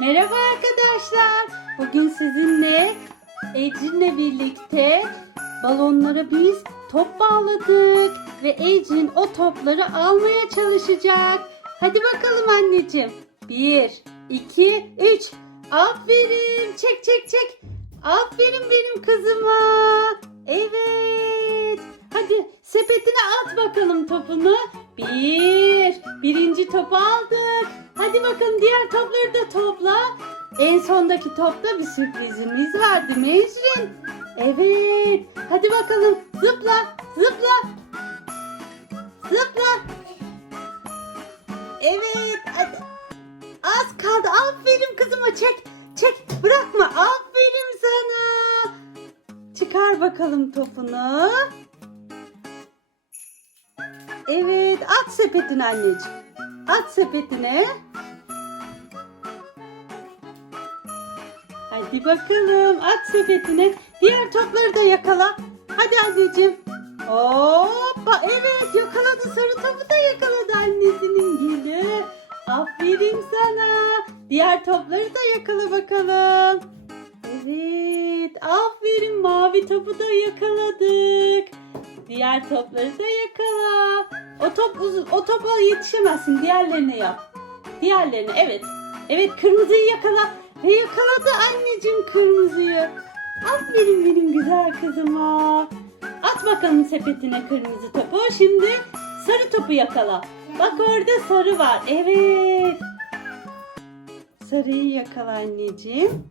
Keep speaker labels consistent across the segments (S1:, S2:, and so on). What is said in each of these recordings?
S1: Merhaba arkadaşlar. Bugün sizinle Ecrin'le birlikte balonlara biz top bağladık ve Ecrin o topları almaya çalışacak. Hadi bakalım anneciğim. Bir, iki, üç. Aferin. Çek çek çek. Aferin benim kızıma. Evet. Hadi sepetine at bakalım topunu. Bir. Birinci topu aldık. Bakalım diğer topları da topla. En sondaki topta bir sürprizimiz var değil mi? Evet. Hadi bakalım. Zıpla. Zıpla. Zıpla. Evet. Hadi. Az kaldı. Aferin kızıma çek. Çek. Bırakma. Aferin sana. Çıkar bakalım topunu. Evet. At sepetine anneciğim. At sepetine. Hadi bakalım at sepetine. Diğer topları da yakala. Hadi anneciğim. Hoppa evet yakaladı sarı topu da yakaladı annesinin gülü. Aferin sana. Diğer topları da yakala bakalım. Evet aferin mavi topu da yakaladık. Diğer topları da yakala. O top uzun, o topa yetişemezsin. Diğerlerini yap. Diğerlerini evet. Evet kırmızıyı yakala. Yakaladı anneciğim kırmızıyı. Aferin benim güzel kızıma. At bakalım sepetine kırmızı topu. Şimdi sarı topu yakala. Bak orada sarı var. Evet. Sarıyı yakala anneciğim.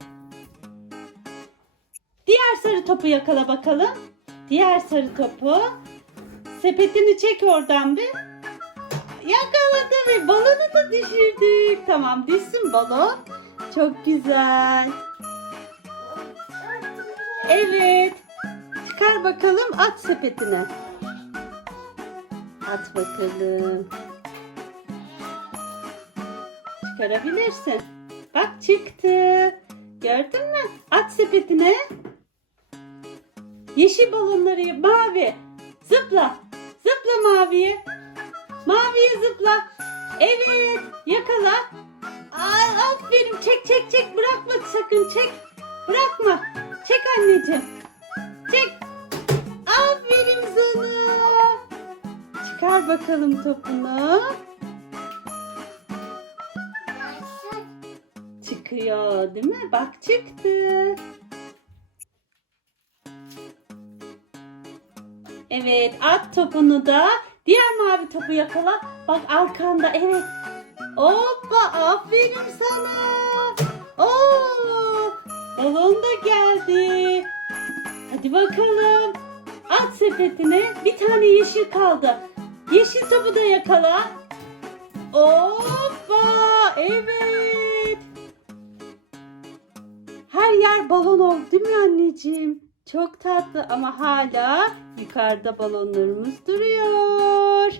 S1: Diğer sarı topu yakala bakalım. Diğer sarı topu. Sepetini çek oradan bir. Yakaladı ve balonu da düşürdük. Tamam düşsün balon. Çok güzel. Evet. Çıkar bakalım at sepetine. At bakalım. Çıkarabilirsin. Bak çıktı. Gördün mü? At sepetine. Yeşil balonları mavi. Zıpla. Zıpla maviye. Maviye zıpla. Evet. Yakala. Aa, aferin. Çek çek çek. Bırakma sakın. Çek. Bırakma. Çek anneciğim. Çek. Aferin sana. Çıkar bakalım topunu. Çıkıyor değil mi? Bak çıktı. Evet at topunu da. Diğer mavi topu yakala. Bak arkanda evet. Hoppa aferin sana. Oo, balon da geldi. Hadi bakalım. At sepetine. Bir tane yeşil kaldı. Yeşil topu da yakala. Hoppa evet. Her yer balon oldu değil mi anneciğim? Çok tatlı ama hala yukarıda balonlarımız duruyor.